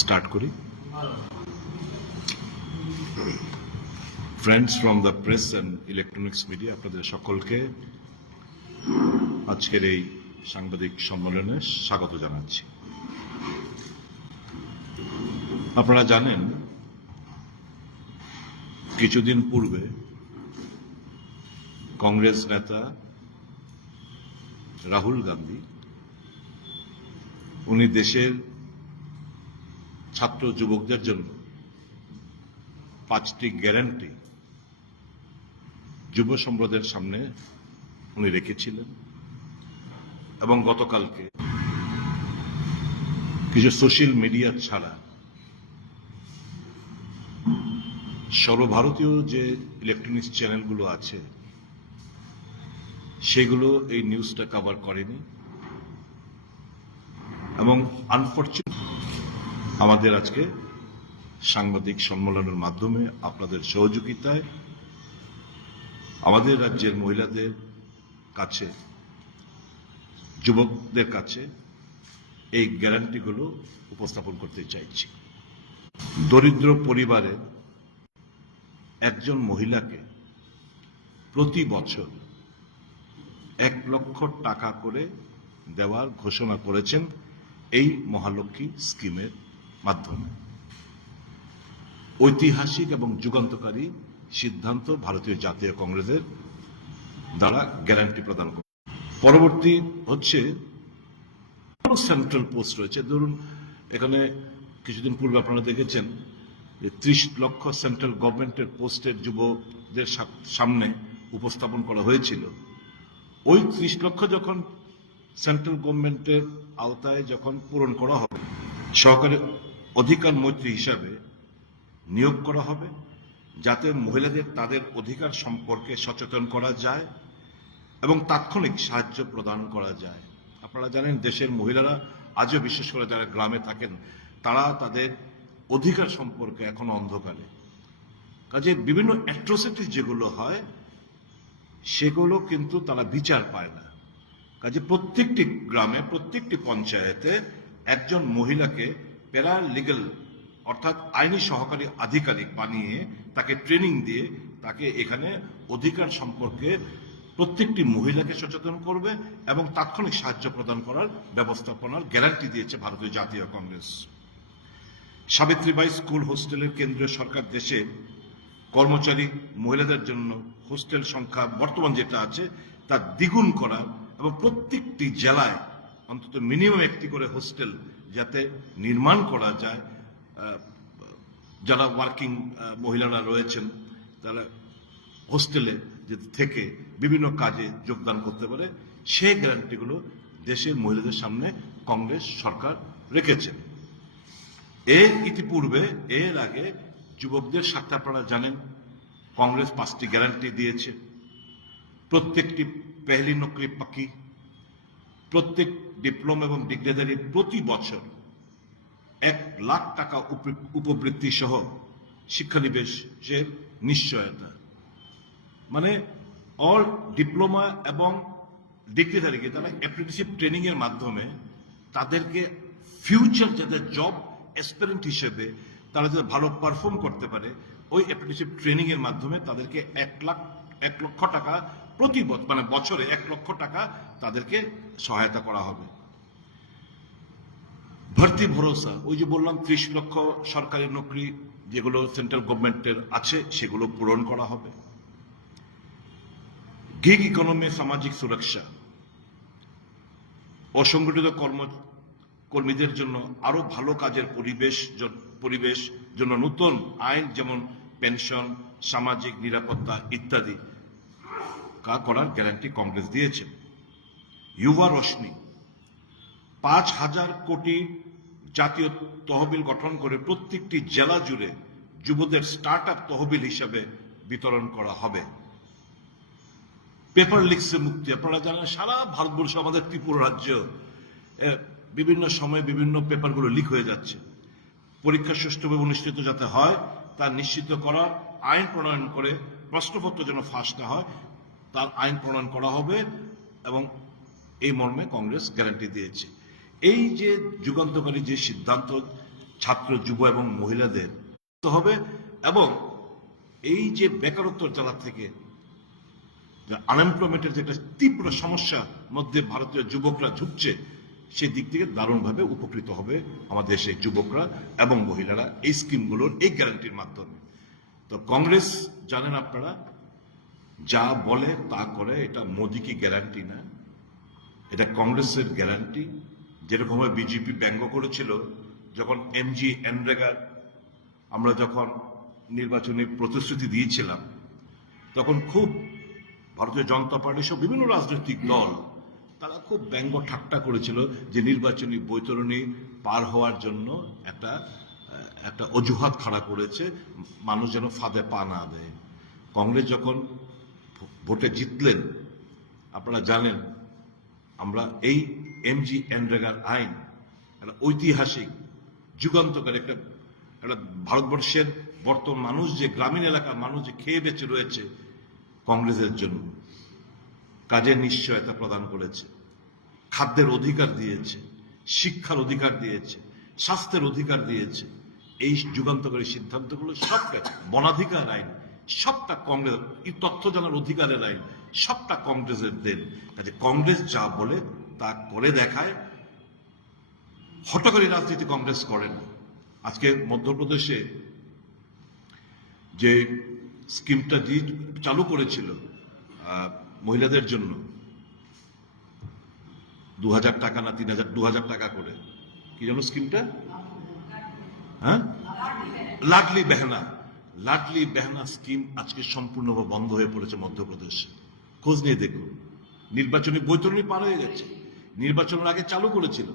Start করি। Friends from the press and electronics media, আপনাদের সকলকে আজকের এই সাংবাদিক সম্মেলনে স্বাগত জানাচ্ছি। আপনারা জানেন, কিছুদিন পূর্বে কংগ্রেস নেতা রাহুল গান্ধী উনি দেশের ছাত্র যুবকদের জন্য 5টি গ্যারান্টি যুব সম্প্রদায়ের সামনে উনি রেখেছিলেন এবং গতকালকে কিছু সোশ্যাল মিডিয়া ছাড়া সর্বভারতীয় যে ইলেকট্রনিক্স চ্যানেলগুলো আছে সেগুলো এই নিউজটা কভার করেনি এবং আনফরচুনেট আমাদের আজকে সাংবাদিক সম্মেলনের মাধ্যমে আপনাদের সহযোগিতায় আমাদের রাজ্যের মহিলাদের কাছে, যুবকদের কাছে এই গ্যারান্টিগুলো উপস্থাপন করতে চাইছি। দরিদ্র পরিবারের একজন মহিলাকে প্রতি বছর 1 লক্ষ টাকা করে দেওয়ার ঘোষণা করেছেন এই মহালক্ষ্মী স্কিমের মাধ্যমে। ঐতিহাসিক এবং যুগান্তকারী সিদ্ধান্ত ভারতীয় জাতীয় কংগ্রেসের দ্বারা গ্যারান্টি প্রদান করে। পরবর্তী হচ্ছে সেন্ট্রাল পোস্ট রয়েছে। ধরুন, এখানে কিছুদিন পূর্বে আপনারা দেখেছেন যে 30 লক্ষ সেন্ট্রাল গভর্নমেন্টের পোস্টের যুবকদের সামনে উপস্থাপন করা হয়েছিল। ওই 30 লক্ষ যখন সেন্ট্রাল গভর্নমেন্টের আওতায় যখন পূরণ করা হবে, সহকারী অধিকার মন্ত্রী হিসাবে নিয়োগ করা হবে, যাতে মহিলাদের তাদের অধিকার সম্পর্কে সচেতন করা যায় এবং তাৎক্ষণিক সাহায্য প্রদান করা যায়। আপনারা জানেন, দেশের মহিলারা আজও, বিশেষ করে যারা গ্রামে থাকেন, তারা তাদের অধিকার সম্পর্কে এখনো অন্ধকারে। কাজে বিভিন্ন অ্যাট্রোসিটি যেগুলো হয় সেগুলো কিন্তু তারা বিচার পায় না। কাজে প্রত্যেকটি গ্রামে, প্রত্যেকটি পঞ্চায়েতে একজন মহিলাকে প্যারালিগ্যাল অর্থাৎ আইনি সহকারী আধিকারিক বানিয়ে তাকে ট্রেনিং দিয়ে তাকে এখানে অধিকার সম্পর্কে প্রত্যেকটি মহিলাকে সচেতন করবে এবং তাৎক্ষণিক সাহায্য প্রদান করার ব্যবস্থাপনার গ্যারান্টি দিয়েছে ভারতীয় জাতীয় কংগ্রেস। সাবিত্রীবাই স্কুল হোস্টেলের কেন্দ্রীয় সরকার দেশে কর্মচারী মহিলাদের জন্য হোস্টেল সংখ্যা বর্তমান যেটা আছে তা দ্বিগুণ করা এবং প্রত্যেকটি জেলায় অন্তত মিনিমাম একটি করে হোস্টেল যাতে নির্মাণ করা যায়, যারা ওয়ার্কিং মহিলারা রয়েছেন তারা হোস্টেলে থেকে বিভিন্ন কাজে যোগদান করতে পারে, সেই গ্যারান্টিগুলো দেশের মহিলাদের সামনে কংগ্রেস সরকার রেখেছেন। ইতিপূর্বে এর আগে যুবকদের সাথে আপনারা জানেন কংগ্রেস 5টি গ্যারান্টি দিয়েছে। প্রত্যেকটি পেহলি নকরি পাকি, প্রত্যেক ডিপ্লোমা এবং ডিগ্রিধারী প্রতি বছর 1 লাখ টাকা উপবৃত্তি সহ শিক্ষানিবেশের নিশ্চয়তা। মানে অল ডিপ্লোমা এবং ডিগ্রিধারীকে তারা অ্যাপ্রেন্টিসশিপ ট্রেনিং এর মাধ্যমে তাদেরকে ফিউচার যাদের জব অ্যাসপিরেন্ট হিসেবে তারা যাতে ভালো পারফর্ম করতে পারে, ওই অ্যাপ্রেন্টিসশিপ ট্রেনিং এর মাধ্যমে তাদেরকে 1 লক্ষ টাকা প্রতি মানে বছরে 1 লক্ষ টাকা তাদেরকে সহায়তা করা হবে। ভর্তি ভরসা, ওই যে বললাম 30 লক্ষ সরকারি নকরি যেগুলো সেন্ট্রাল গভর্নমেন্টের আছে সেগুলো পূরণ করা হবে। গিগ ইকোনমি, সামাজিক সুরক্ষা, অসংগঠিত কর্মীদের জন্য আরো ভালো কাজের পরিবেশ জন্য নতুন আইন যেমন পেনশন, সামাজিক নিরাপত্তা ইত্যাদি করার গ্যারান্টি কংগ্রেস দিয়েছে। যুবা রোশনী, 5,000 কোটি জাতীয় তহবিল গঠন করে প্রত্যেকটি জেলা জুড়ে যুবদের স্টার্ট আপ তহবিল হিসেবে বিতরণ করা হবে। পেপার লিকসের মুক্তি, আপনারা জানেন সারা ভারতবর্ষ, আমাদের ত্রিপুরা রাজ্য বিভিন্ন সময়ে বিভিন্ন পেপারগুলো লিক হয়ে যাচ্ছে। পরীক্ষা সুষ্ঠুভাবে অনুষ্ঠিত যাতে হয় তা নিশ্চিত করার আইন প্রণয়ন করে প্রশ্নপত্র যেন ফাঁস না হয় তার আইন প্রণয়ন করা হবে এবং এই মর্মে কংগ্রেস গ্যারান্টি দিয়েছে। এই যে যুগান্তকারী যে সিদ্ধান্ত ছাত্র, যুব এবং মহিলাদের হবে এবং এই যে বেকারত্ব জ্বালা থেকে আনএমপ্লয়মেন্টের যে একটা তীব্র সমস্যার মধ্যে ভারতীয় যুবকরা ঝুঁকছে, সেই দিক থেকে দারুণভাবে উপকৃত হবে আমাদের দেশের যুবকরা এবং মহিলারা এই স্কিমগুলোর এই গ্যারান্টির মাধ্যমে। তো কংগ্রেস জানেন আপনারা, যা বলে তা করে, এটা মোদি কি গ্যারান্টি না, এটা কংগ্রেসের গ্যারান্টি। যেরকম বিজেপি ব্যঙ্গ করেছিল যখন এমজি এনরেগার আমরা যখন নির্বাচনী প্রতিশ্রুতি দিয়েছিলাম, তখন খুব ভারতীয় জনতা পার্টি সহ বিভিন্ন রাজনৈতিক দল তারা খুব ব্যঙ্গ ঠাট্টা করেছিল যে নির্বাচনী বৈতরণী পার হওয়ার জন্য একটা অজুহাত খাড়া করেছে, মানুষ যেন ফাঁদে পা না দেয়। কংগ্রেস যখন ভোটে জিতলেন, আপনারা জানেন আমরা এই এমজি এনরেগার আইন একটা ঐতিহাসিক যুগান্তকারী একটা ভারতবর্ষের বর্তমান মানুষ যে গ্রামীণ এলাকার মানুষ যে খেয়ে বেঁচে রয়েছে, কংগ্রেসের জন্য কাজের নিশ্চয়তা প্রদান করেছে, খাদ্যের অধিকার দিয়েছে, শিক্ষার অধিকার দিয়েছে, স্বাস্থ্যের অধিকার দিয়েছে। এই যুগান্তকারী সিদ্ধান্তগুলো সবটা, বনাধিকার আইন সবটা কংগ্রেস, এই তথ্য জানার অধিকারের আইন সবটা কংগ্রেসের দেন। কাজে কংগ্রেস যা বলে তা করে দেখায়, হটকারী রাজনীতি কংগ্রেস করে না। আজকে মধ্যপ্রদেশে যে স্কিমটা চালু করেছিল মহিলাদের জন্য 2000 টাকা না 2000 টাকা করে, কি যেন স্কিমটা, হ্যাঁ, লাডলি বেহনা স্কিম আজকে সম্পূর্ণভাবে বন্ধ হয়ে পড়েছে মধ্যপ্রদেশে। খোঁজ নিয়ে দেখুন, নির্বাচনী বৈতরণী পার হয়ে গেছে, নির্বাচনের আগে চালু করেছিল,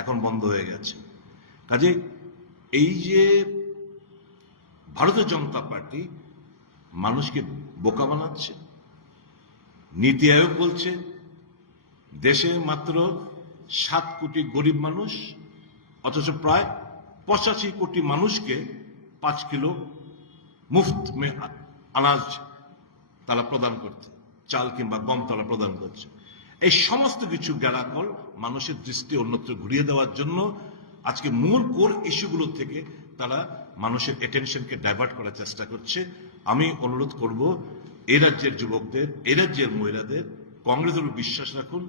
এখন বন্ধ হয়ে গেছে। কাজে এই যে ভারতীয় জনতা পার্টি মানুষকে বোকা বানাচ্ছে, নীতি আয়োগ বলছে দেশে মাত্র 7 কোটি গরিব মানুষ, অথচ প্রায় 85 কোটি মানুষকে 5 কিলো মুফত আনাজ তারা প্রদান করছে, চাল কিংবা গম তারা প্রদান করছে। এই সমস্ত কিছু গ্যারাকল মানুষের দৃষ্টি অন্যত্র ঘুরিয়ে দেওয়ার জন্য আজকে মূল কোর ইস্যুগুলো থেকে তারা মানুষের অ্যাটেনশনকে ডাইভার্ট করার চেষ্টা করছে। আমি অনুরোধ করব এই রাজ্যের যুবকদের, এই রাজ্যের মহিলাদের, কংগ্রেসের বিশ্বাস রাখুন।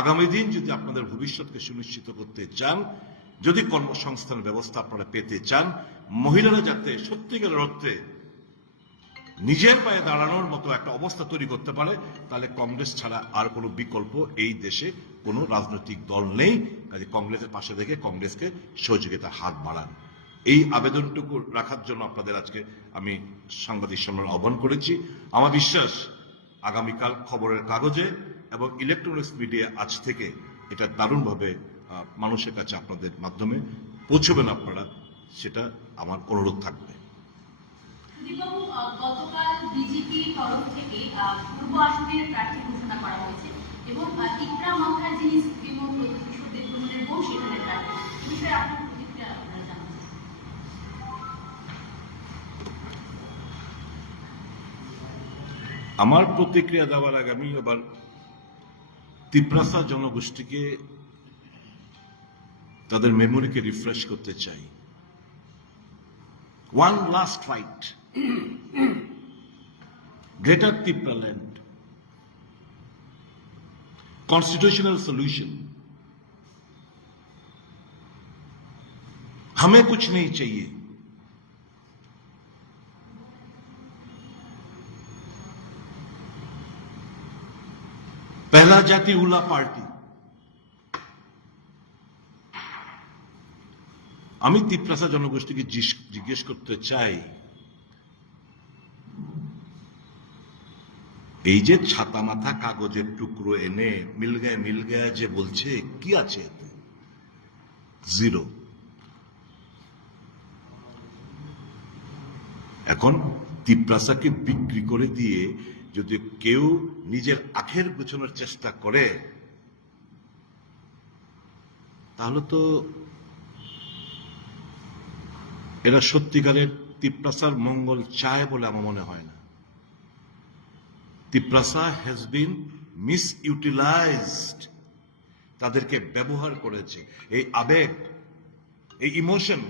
আগামী দিন যদি আপনাদের ভবিষ্যৎকে সুনিশ্চিত করতে চান, যদি কর্মসংস্থানের ব্যবস্থা আপনারা পেতে চান, মহিলারা যাতে সত্যিকারের অর্থে নিজের পায়ে দাঁড়ানোর মতো একটা অবস্থা তৈরি করতে পারে, তাহলে কংগ্রেস ছাড়া আর কোনো বিকল্প এই দেশে কোনো রাজনৈতিক দল নেই। কাজে কংগ্রেসের পাশে থেকে কংগ্রেসকে সহযোগিতার হাত বাড়ান। এই আবেদনটুকু রাখার জন্য আপনাদের আজকে আমি সাংবাদিক সম্মেলন আহ্বান করেছি। আমার বিশ্বাস আগামীকাল খবরের কাগজে এবং ইলেকট্রনিক্স মিডিয়া আজ থেকে এটা দারুণভাবে মানুষের কাছে আপনাদের মাধ্যমে পৌঁছবেন আপনারা, সেটা আমার অনুরোধ থাকবে। গতকাল বিজেপির তরফ থেকে পূর্ব আসনের প্রার্থী ঘোষণা করা হয়েছে এবং ইকরাম আখতার যিনি সুপ্রিমো প্রতিনিধিদের ভ্রমণের বউ সেখানে প্রার্থী, বিষয়ে আপনার প্রতিক্রিয়া আপনারা জানান। আমার প্রতিক্রিয়া দেওয়ার আগে আমি এবার তিপ্রাসা জনগোষ্ঠীকে তাদের মেমোরিকে রিফ্রেশ করতে চাই। One last fight, greater Tipraland, constitutional solution। हमें कुछ नहीं चाहिए, पहला जाति उला पार्टी। আমি তিপ্রাসা জনগোষ্ঠীকে জিজ্ঞেস করতে চাই, এই যে ছাতা মাথা কাগজের টুকরো এনে মিল গায়া যে বলছে, কি আছে এতে? জিরো। এখন তিপ্রাসাকে বিক্রি করে দিয়ে যদি কেউ নিজের আখের গোছানোর চেষ্টা করে, তাহলে তো এরা সত্যিকারের তিপ্রাসার মঙ্গল চায় বলে আমার মনে হয় না। তিপ্রাসা হ্যাজ বিন মিসইউটিলাইজড, তাদেরকে ব্যবহার করেছে। এই আবেগ, এই ইমোশন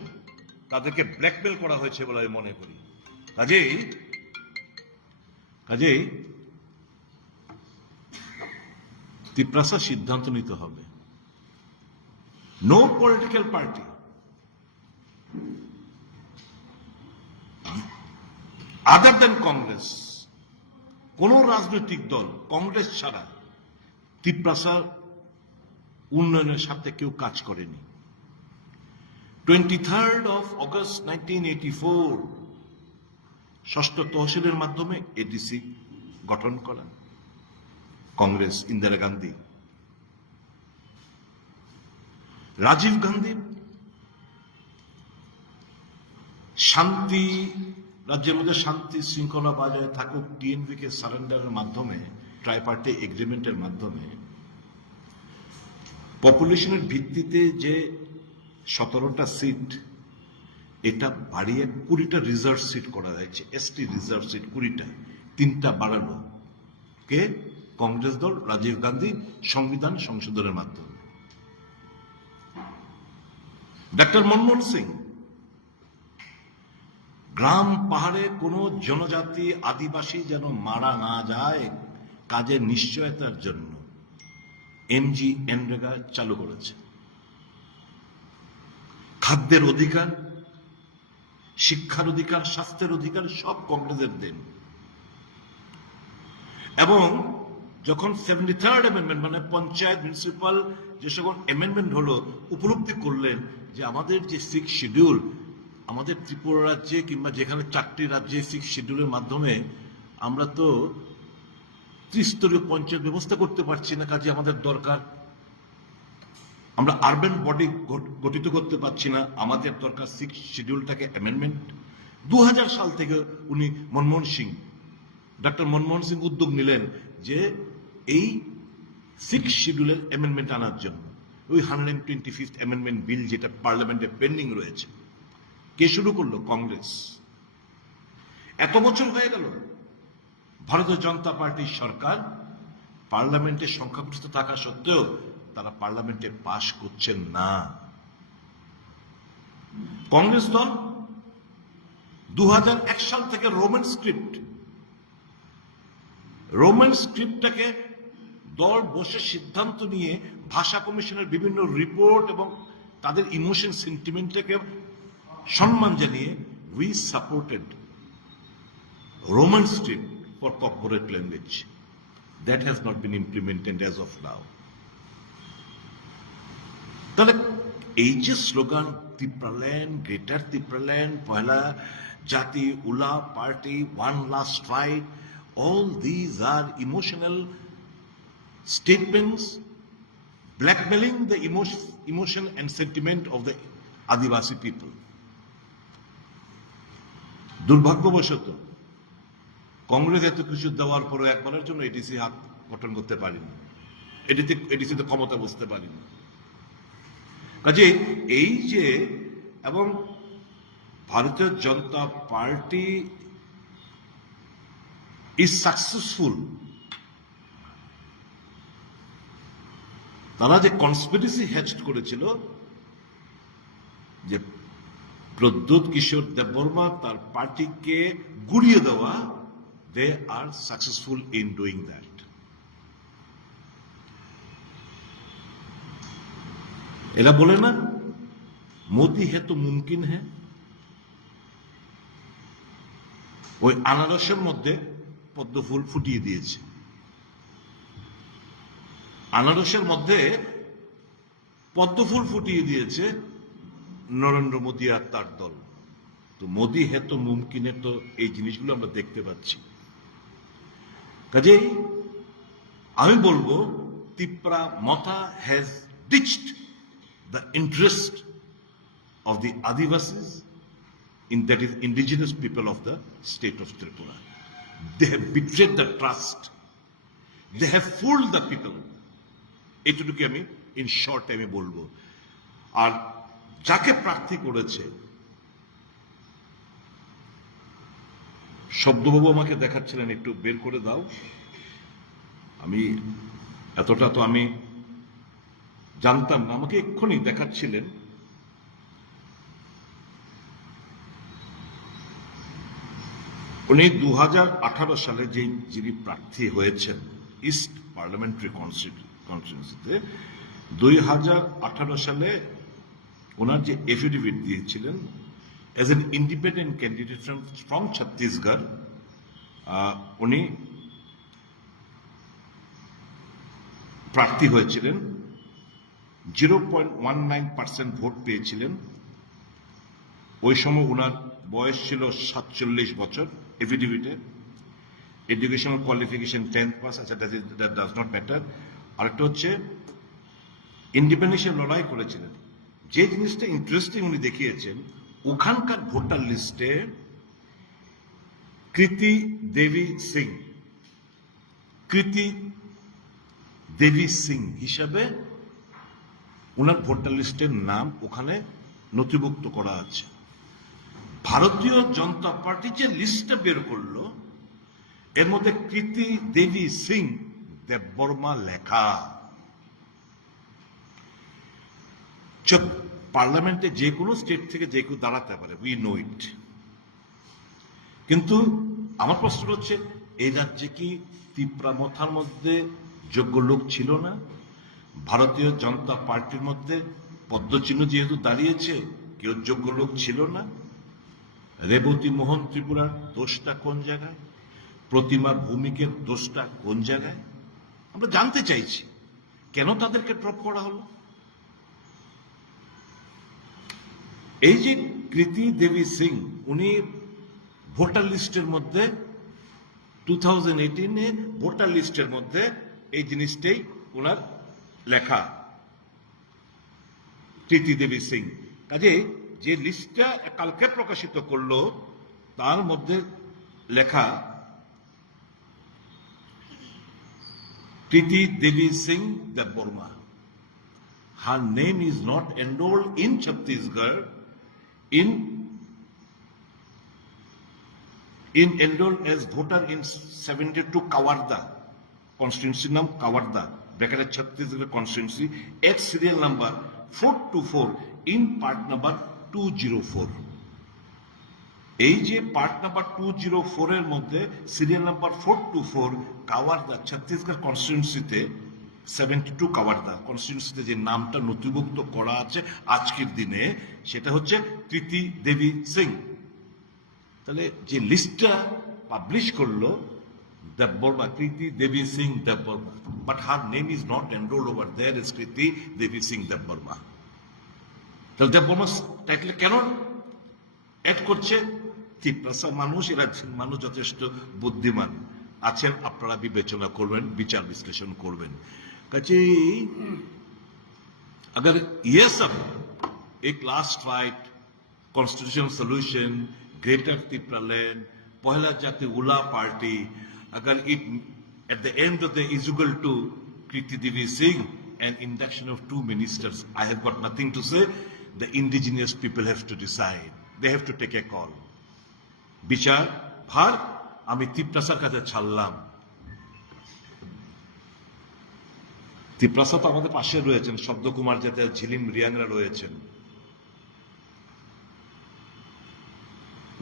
তাদেরকে ব্ল্যাকমেল করা হয়েছে বলে আমি মনে করি। কাজেই তিপ্রাসা সিদ্ধান্ত নিতে হবে। নো পলিটিক্যাল পার্টি, আদার দেন কংগ্রেস, কোন রাজনৈতিক দল কংগ্রেস ছাড়া তিপ্রাসার উন্নয়নের সাথে কেউ কাজ করেনি। 23rd of August 1984 ষষ্ঠ তহসিলের মাধ্যমে এডিসি গঠন করা কংগ্রেস, ইন্দিরা গান্ধী। রাজীব গান্ধী শান্তি, রাজ্যের মধ্যে শান্তি শৃঙ্খলা বজায় থাকুক, টিএনপি কে সারেন্ডারের মাধ্যমে, ট্রাইপার্টি এগ্রিমেন্টের মাধ্যমে পপুলেশনের ভিত্তিতে যে 17টা সিট, এটা বাড়িয়ে 20টা রিজার্ভ সিট করা যাচ্ছে, এসটি রিজার্ভ সিট 20টা, 3টা বাড়ালো কে? কংগ্রেস দল, রাজীব গান্ধী সংবিধান সংশোধনের মাধ্যমে। ডক্টর মনমোহন সিং গ্রাম পাহাড়ে কোনো জনজাতি আদিবাসী যেন মারা না যায় কাজের নিশ্চয়তার জন্য এমজিএনরেগা চালু করেছে। খাদ্যের অধিকার, শিক্ষার অধিকার, স্বাস্থ্যের অধিকার সব কংগ্রেসের দেন। এবং যখন 73rd অ্যামেন্ডমেন্ট মানে পঞ্চায়েত মিউনিসিপাল যে সকল অ্যামেন্ডমেন্ট হলো, উপলব্ধি করলেন যে আমাদের যে 6 শিডিউল, আমাদের ত্রিপুরা রাজ্যে কিংবা যেখানে 4টি রাজ্যে 6 শিডিউলের মাধ্যমে আমরা তো ত্রিস্তরীয় পঞ্চায়েত ব্যবস্থা করতে পারছি না, কাজে আমাদের দরকার। আমরা আরবান বডি গঠিত করতে পারছি না, আমাদের দরকার 6 শিডিউলটাকে অ্যামেন্ডমেন্ট। 2000 সাল থেকে উনি ডক্টর মনমোহন সিং উদ্যোগ নিলেন যে এই 6 শিডিউলের অ্যামেন্ডমেন্ট আনার জন্য। ওই 125th অ্যামেন্ডমেন্ট বিল যেটা পার্লামেন্টে পেন্ডিং রয়েছে, কে শুরু করলো? কংগ্রেস। এত বছর হয়ে গেল, ভারতীয় জনতা পার্টির সরকার পার্লামেন্টে সংখ্যাগরিষ্ঠ থাকা সত্ত্বেও তারা পার্লামেন্টে পাশ করছেন না। কংগ্রেস দল 2001 সাল থেকে রোমান স্ক্রিপ্টটাকে দল বসে সিদ্ধান্ত নিয়ে ভাষা কমিশনের বিভিন্ন রিপোর্ট এবং তাদের ইমোশন সেন্টিমেন্টটাকে সম্মান জানিয়ে we supported Roman script for corporate language. That has not been implemented as of now. তাহলে এই যে স্লোগান ত্রিপুরাল্যান্ড, গ্রেটার ত্রিপুরাল্যান্ড, পয়লা জাতি, উলা party, one last fight, all these are emotional statements blackmailing the emotion and sentiment of the Adivasi people. দুর্ভাগ্যবশত কংগ্রেস এত কিছু দেওয়ার পরে একবারের জন্য এডিসি হাত গঠন করতে পারেনি, এডিসিতে ক্ষমতা বসতে পারেনি। কাজে এই যে, এবং ভারতীয় জনতা পার্টি ইজ সাকসেসফুল, তারা যে কনস্পিরেসি হ্যাচড করেছিল যে প্রদ্যুৎ কিশোর দেববর্মা তার পার্টিকে গুড়িয়ে দেওয়া, দে আর সাকসেসফুল ইন ডুইং দ্যাট। এরা বলে না মোদি হে তো মুমকিন হ্যাঁ, ওই আনারসের মধ্যে পদ্ম ফুল ফুটিয়ে দিয়েছে। আনারসের মধ্যে পদ্ম ফুল ফুটিয়ে দিয়েছে নরেন্দ্র মোদী আর তার দল। তো মোদি হে তো মুমকিনের তো এই জিনিসগুলো আমরা দেখতে পাচ্ছি। কাজেই আমি বলবো Tipra Motha has ditched the interest of the Adivasis, that is indigenous people of the state of Tripura. They have betrayed the trust. They have fooled the people. এটুকুই আমি ইন শর্ট আমি বলবো। আর যাকে প্রার্থী করেছে, শব্দবাবু আমাকে দেখাচ্ছিলেন, একটু বের করে দাও। আমি এতটা তো আমি জানতাম না, আমাকে এক্ষুনি দেখাচ্ছিলেন উনি 2018 সালে যিনি প্রার্থী হয়েছেন ইস্ট পার্লামেন্টারি কনস্টিটিউয়েন্সিতে 2018 সালে ওনার যে এফিডেভিট দিয়েছিলেন age N independent candidate from Chhattisgarh, উনি প্রার্থী হয়েছিলেন, 0.19% ভোট পেয়েছিলেন। ওই সময় ওনার বয়স ছিল 47 বছর। এফিডেভিটে এডুকেশনাল কোয়ালিফিকেশন 10th পাস, আচ্ছা দ্যাট ডাজ নট ম্যাটার। আরেকটা হচ্ছে ইন্ডিপেন্ডেন্সের লড়াই করেছিলেন। যে জিনিসটা ইন্টারেস্টিং উনি দেখিয়েছেন, ওখানকার ভোটার লিস্টে কৃতি দেবী সিং হিসাবে ওনার ভোটার লিস্টের নাম ওখানে নথিভুক্ত করা আছে। ভারতীয় জনতা পার্টি যে লিস্টটা বের করলো এর মধ্যে কৃতি দেবী সিং দেববর্মা লেখা। পার্লামেন্টে যে কোনো স্টেট থেকে যে কেউ দাঁড়াতে পারে, উই নো ইট। কিন্তু আমার প্রশ্ন হচ্ছে, এই রাজ্যে কি তিপ্রামথার মধ্যে যোগ্য লোক ছিল না? ভারতীয় জনতা পার্টির মধ্যে পদ্মচিহ্ন যেহেতু দাঁড়িয়েছে, কেউ যোগ্য লোক ছিল না? রেবতী মোহন ত্রিপুরার দোষটা কোন জায়গায়? প্রতিমা ভৌমিকের দোষটা কোন জায়গায়? আমরা জানতে চাইছি কেন তাদেরকে ড্রপ করা হলো। এই যে কৃতি দেবী সিং, উনি ভোটার লিস্টের মধ্যে 2018-এ ভোটার লিস্টের মধ্যে এই জিনিসটাই ওনার লেখা, কৃতি দেবী সিং। কাজে যে লিস্টটা কালকে প্রকাশিত করলো তার মধ্যে লেখা কৃতি Devi Singh Debbarma. Her name is not enrolled in Chhattisgarh, enrolled as voter in 72 Kawarda constituency, নাম কাওয়ারদা, ব্র্যাকেটে Chhattisgarh constituency, at serial number 424 in part number 204। এই যে পার্ট নাম্বার 204 এর মধ্যে সিরিয়াল নাম্বার 424 কাওয়ারদা ছত্তিশগড় কনস্টিটিউন্সিতে 72 কাওয়ারদা কনস্টিটিউন্সিতে যে নামটা নথিভুক্ত করা আছে আজকের দিনে, সেটা হচ্ছে কৃতি দেবী সিং। তাহলে যে লিস্টটা পাবলিশ করলো Debbarma, Kriti Devi Singh Debbarma, but her name is not enrolled over there is Kriti Devi Singh Debbarma. তাহলে দেববর্মা টাইটেল কেন অ্যাড করছে? তিপ্রাসা মানুষ, এরা মানুষ যথেষ্ট বুদ্ধিমান আছেন, আপনারা বিবেচনা করবেন, বিচার বিশ্লেষণ করবেন। কাজেই अगर ये सब एक last fight, constitution solution, greater Tipraland, पहला जाति उला पार्टी, अगर it at the end of the is equal to Kriti Devi Singh and induction of 2 ministers, I have got nothing to say. The indigenous people have to decide. They have to take a call. বিচার ভার আমি তিপ্রাসার কাছে ছাড়লাম। তিপ্রাসা তো আমাদের পাশে রয়েছেন, শব্দকুমার যাতে, ঝিলিম রিয়াংরা রয়েছেন।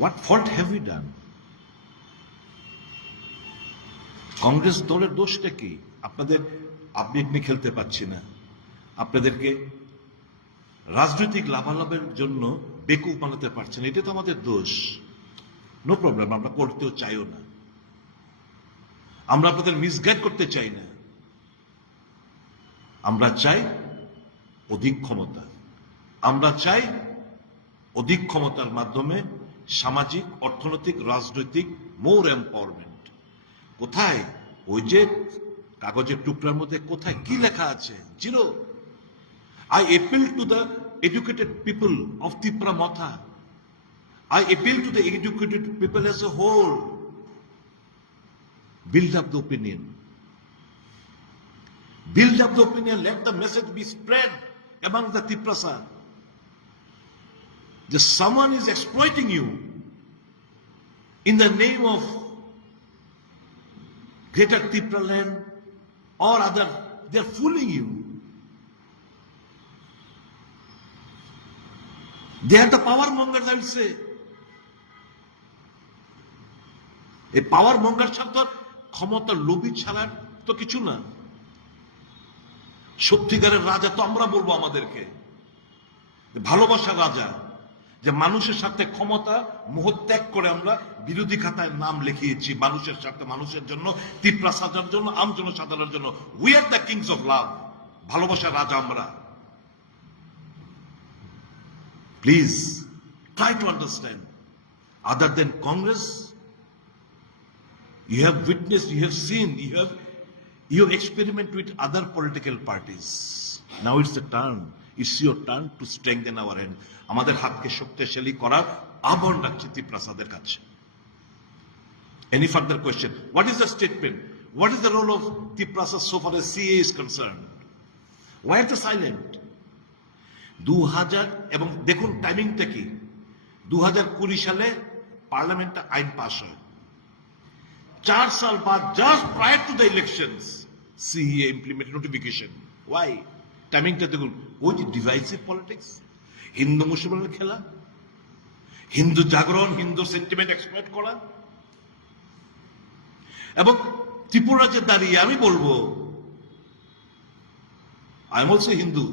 What fault have we done? Congress দলের দোষটা কি? আপনি খেলতে পাচ্ছি না, আপনাদেরকে রাজনৈতিক লাভালাভের জন্য বেকুব বানাতে পারছেন, এটা তো আমাদের দোষ। নো প্রবলেম, আমরা করতেও চাইও না, আমরা আপনাদের মিসগাইড করতে চাই না। আমরা চাই অধিক ক্ষমতা, আমরা চাই অধিক ক্ষমতার মাধ্যমে সামাজিক, অর্থনৈতিক, রাজনৈতিক মোর এম্পাওয়ারমেন্ট। কোথায় ওই যে কাগজের টুকরার মধ্যে কোথায় কি লেখা আছে? Zero. I appeal to the educated people of Tipramotha. I appeal to the educated people as a whole. Build up the opinion. Build up the opinion. Let the message be spread among the Tiprasa. That someone is exploiting you in the name of Greater Tipraland, or other, they are fooling you. They are the power mongers, I will say. এই পাওয়ার Munger ছাড়া ক্ষমতার লোভী ছাড়া তো কিছু না। সত্যিকারের রাজা তো আমরা বলবো আমাদেরকে, ভালোবাসার রাজা, যে মানুষের সাথে ক্ষমতা মোহ ত্যাগ করে আমরা বিরোধী খাতায় নাম লিখিয়েছি মানুষের সাথে, মানুষের জন্য, তিপ্রা সাজার জন্য, আম জনসাধারণের জন্য। We are the kings of love, ভালোবাসার রাজা আমরা। Please try to understand, other than Congress, you have witnessed, you have seen, you have experimented with other political parties. Now it's the turn, it's your turn to strengthen our hand. আমাদের হাতকে শক্তিশালী করার আহ্বান রাখছি ত্রিপ্রাসাদের কাছে। Any further question? What is the statement? What is the role of Triprasad so far as CA is concerned? Why are they silent? 2000 এবং দেখুন টাইমিংটা কি, 2020 সালে পার্লামেন্টে আইন পাস হয়, 4 সাল बाद just prior to the elections CA implemented notification. Why? টাইমিংটা দেখুন, ওই যে ডিভাইসিভ পলিটিক্স, হিন্দু মুসলমানের খেলা, হিন্দু জাগরণ, হিন্দু সেন্টিমেন্ট এক্সপ্লয়েট করা। এবং ত্রিপুরা যে দাঁড়িয়ে আমি বলবো, I am also Hindu,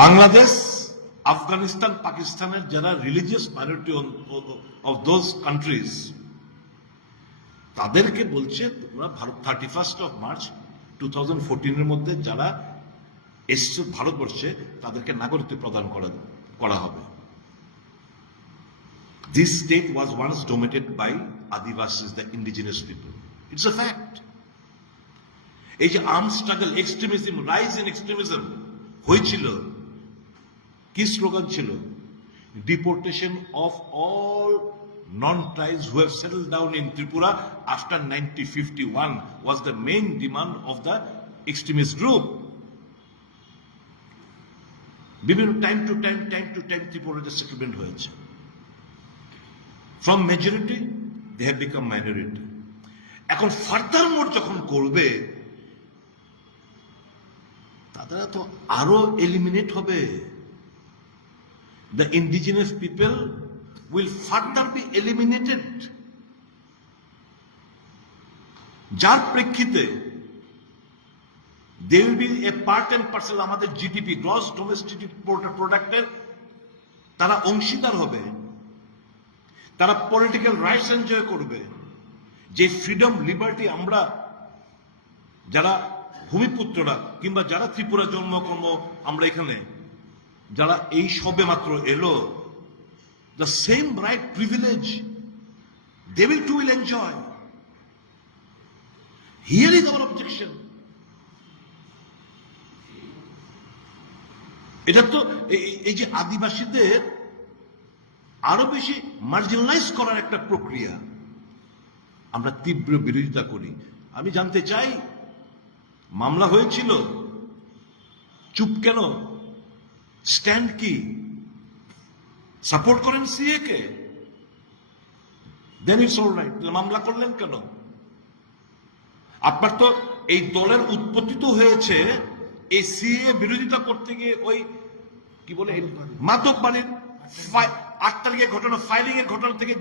Bangladesh, Afghanistan, পাকিস্তানের যারা religious minority of those countries, তাদেরকে বলছে তোমরা 31 মার্চ 2014 মধ্যে যারা এসছে ভারতবর্ষে তাদেরকে নাগরিকত্ব প্রদান করা হবে। This state was once dominated by Adivasis, the indigenous people. It's a fact. এই যে arm struggle, extremism, rise in extremism হয়েছিল, কি স্লোগান ছিল? Deportation of all non-tribes who have settled down in Tripura after 1951 was the main demand of the extremist group. বিভিন্ন time to time ত্রিপুরাতে settlement হয়েছে। From majority they have become minority. এখন further মোর যখন করবে, তারা তো আরো এলিমিনেট হবে। The indigenous people will further be eliminated. যার প্রেক্ষিতে they will be a part and parcel আমাদের জিডিপি, গ্রস ডোমেস্টিক প্রোডাক্টের তারা অংশীদার হবে, তারা পলিটিক্যাল রাইটস এনজয় করবে। যে ফ্রিডম, লিবার্টি আমরা যারা ভূমিপুত্ররা কিংবা যারা ত্রিপুরা জন্মকর্ম আমরা এখানে যারা এই সবে মাত্র এলো, the same right, privilege they will enjoy. Here is our objection. এটা তো এই যে আদিবাসীদের আরো বেশি মার্জিনালাইজ করার একটা প্রক্রিয়া, আমরা তীব্র বিরোধিতা করি। আমি জানতে চাই, মামলা হয়েছিল, চুপ কেন? স্ট্যান্ড কি? সাপোর্ট করেন সিএ কে? Then it's all right. মামলা করলেন কেন? আপনার তো এই দলের উৎপত্তি তো হয়েছে এই সিএ বিরোধিতা করতে গিয়ে, ওই কি বলে মাদক বাড়ির 8 তারিখের ঘটনা, ফাইলিং এর ঘটনা থেকে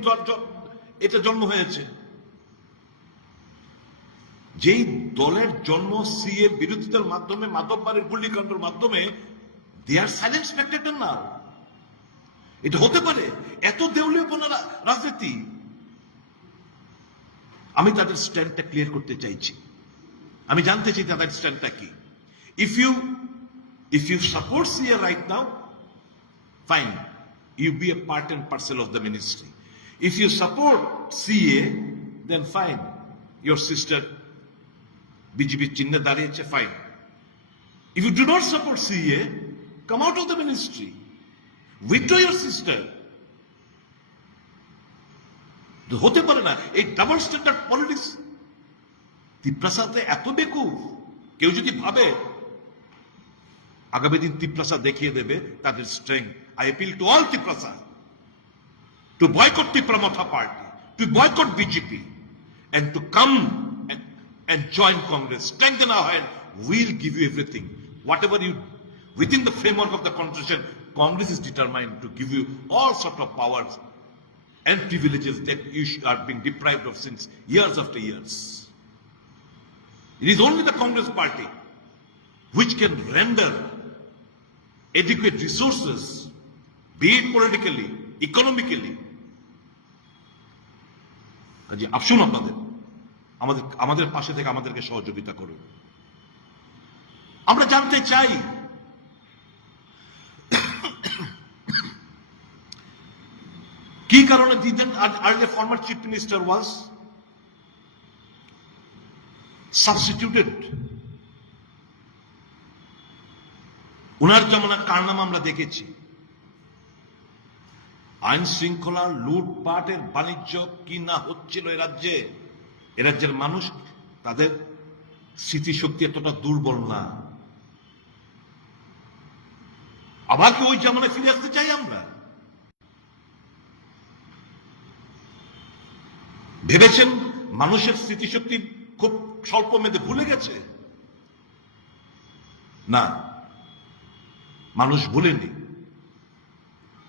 এটা জন্ম হয়েছে। যেই দলের জন্ম সিএ বিরোধিতার মাধ্যমে, মাদক বাড়ির গুলিকাণ্ডের মাধ্যমে, দে আর সাইলেন্ট স্পেক্টেটর না। এটা হতে পারে? এত দেউলিয়াপনা রাজনীতি? আমি তাদের স্ট্যান্ডটা ক্লিয়ার করতে চাইছি, আমি জানতে চাই তাদের স্ট্যান্ডটা কি। If you support CA right now, fine, you be a part and parcel of the ministry. If you support CA, then fine, your sister BJP chinne দাঁড়িয়েছে, fine. If you do not support CA, come out of the ministry, withdraw your sister. হতে পারে না এই double standard politics. ত্রিপ্রাসাদে এত বেকুফ, কেউ যদি ভাবে আগামী দিন ত্রিপ্রাসাদ দেখিয়ে দেবে তাদের strength. I appeal to all Tiprasa, to boycott Tipra Matha party, to boycott BJP, and to come and join Congress. Strengthen our hand. We'll give you everything. Whatever you, within the framework of the Constitution, Congress is determined to give you all sort of powers and privileges that you are being deprived of since years after years. It is only the Congress party which can render adequate resources, be it politically, economically. কাজে আসুন আপনাদের আমাদের পাশে থেকে আমাদেরকে সহযোগিতা করুন। আমরা জানতে চাই কি কারণে দিতেন। Earlier former chief minister was substituted. উনার জমানার কারনামা আমরা দেখেছি। আইন শৃঙ্খলা, লুটপাটের বাণিজ্য কি না হচ্ছিল এ রাজ্যের মানুষ, তাদের স্মৃতিশক্তি এতটা দুর্বল না। আবার কি ওই জামানায় ফিরে আসতে চাই আমরা? ভেবেছেন মানুষের স্মৃতিশক্তি খুব স্বল্প মেয়াদে ভুলে গেছে? না, মানুষ ভুলেনি।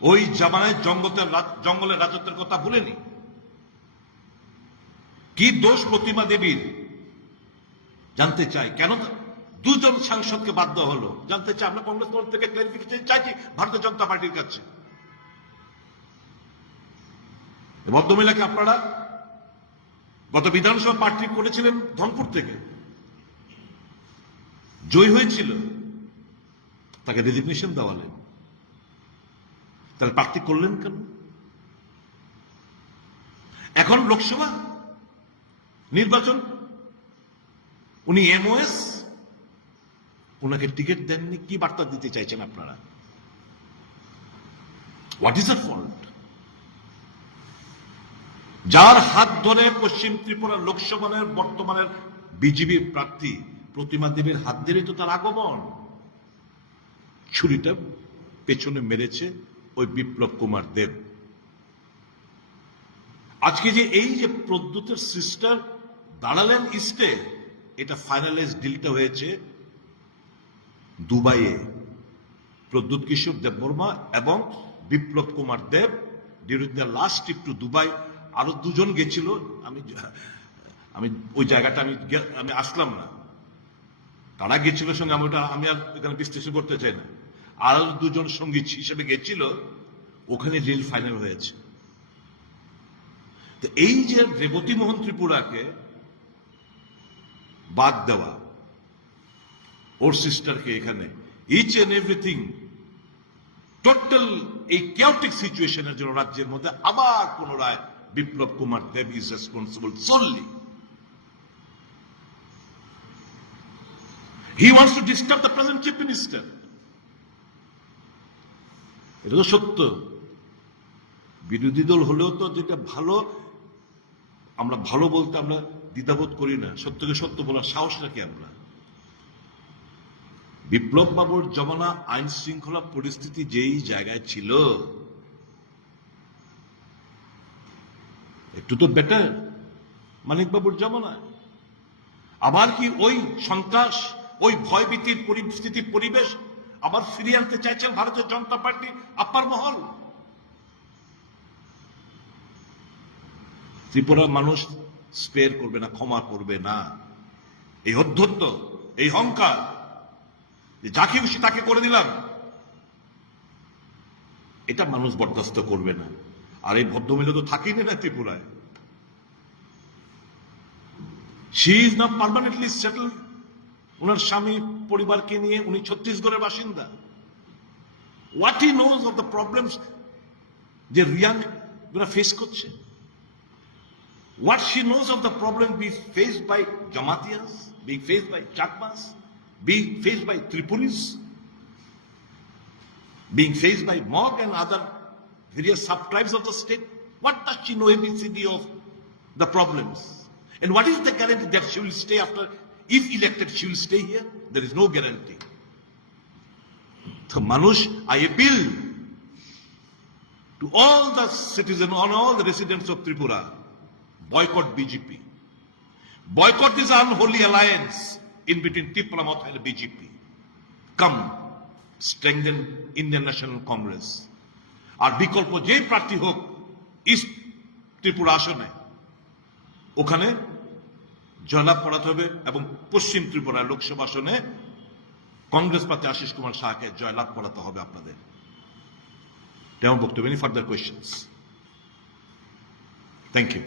ওই জামানায় জঙ্গলের রাজত্বের কথা ভুলেনি। কি দোষ প্রতিমা দেবীর জানতে চাই। কেন দুজন সাংসদকে বাদ দেওয়া হলো জানতে চাই। আমরা কংগ্রেস দল থেকে ক্লারিফিকেশন চাইছি ভারতীয় জনতা পার্টির কাছে। ভদ্রমহিলাকে আপনারা গত বিধানসভা প্রার্থী করেছিলেন ধনপুর থেকে, জয়ী হয়েছিল, তাকে রেজিগনেশন দেওয়ালেন। তাহলে প্রার্থী করলেন কেন? এখন লোকসভা নির্বাচন, উনি এমওএস, উনাকে টিকিট দেননি। কি বার্তা দিতে চাইছেন আপনারা? What is the fault? যার হাত ধরে পশ্চিম ত্রিপুরা লোকসভার বর্তমানের বিজেপির প্রার্থী প্রতিমা দেবীর হাত ধরেই তো তার আগমন। ছুরিটা পেছনে মেরেছে ওই বিপ্লব কুমার দেব। আজকে যে এই যে প্রদ্যুতের সিস্টার দাঁড়ালেন ইস্টে, এটা ফাইনালাইজ ডিলটা হয়েছে দুবাইয়ে। প্রদ্যুৎ কিশোর দেববর্মা এবং Biplab Kumar Deb during the last trip to Dubai. আরো দুজন গেছিল, আমি ওই জায়গাটা আমি আসলাম না, তারা গেছিল সঙ্গে। আমি আর এখানে বিশ্লেষণ করতে চাই না। আরো দুজন সঙ্গী হিসেবে গেছিল, ওখানে ডিল ফাইনাল হয়েছে। তো এই যে রেবতী মোহন ত্রিপুরাকে বাদ দেওয়া, ওর সিস্টারকে এখানে, ইচ এন্ড এভরিথিং, টোটাল এই কেওটিক সিচুয়েশনের জন্য রাজ্যের মধ্যে আবার পুনরায় Biplab Kumar Deb is responsible solely. He wants to disturb the present chief minister. এটা তো সত্য। বিরোধী দল হলেও তো যেটা ভালো, আমরা ভালো বলতে আমরা দ্বিধাবোধ করি না। সত্যকে সত্য বলার সাহস রাখি আমরা। বিপ্লব বাবুর জমানা আইন শৃঙ্খলা পরিস্থিতি যেই জায়গায় ছিল, একটু তো বেটার মানিক বাবুর জমানায়। আবার কি ওই সন্ত্রাস, ওই ভয়ভীতির পরিস্থিতি, পরিবেশ আবার ফিরিয়ে আনতে চাইছেন ভারতীয় জনতা পার্টি আপার মহল? ত্রিপুরার মানুষ স্পেয়ার করবে না, ক্ষমা করবে না। এই অধ্যত্ত, এই অহংকার, যাকে খুশি তাকে করে দিলাম, এটা মানুষ বরদাস্ত করবে না। আর এই ভদ্রমহিলা তো থাকেই না ত্রিপুরায়। She is now permanently settle. ওনার স্বামী পরিবারকে নিয়ে উনি ছত্তিশগড়ের বাসিন্দা। What he knows of the problems যে রিয়াং ফেস করছে, what she knows of the problem being faced by Jamatias, being faced by Chakmas, being faced by Tripuris, being faced by Mog and other various sub-tribes of the state. What does she know ABCD of the problems? And what is the guarantee that she will stay after, if elected, she will stay here? There is no guarantee. So Manush, I appeal to to all the citizens, on all the residents of Tripura, boycott BJP. Boycott this unholy alliance in between Tripura Moth and BJP. Come, strengthen Indian National Congress. আর বিকল্প যে প্রার্থী হোক east Tripura আসনে ওখানে জয়লাভ করাতে হবে এবং পশ্চিম ত্রিপুরা লোকসভা আসনে কংগ্রেস প্রার্থী আশিস কুমার শাহকে জয়লাভ করাতে হবে আপনাদের। তেমন বক্তব্য, any further questions? Thank you.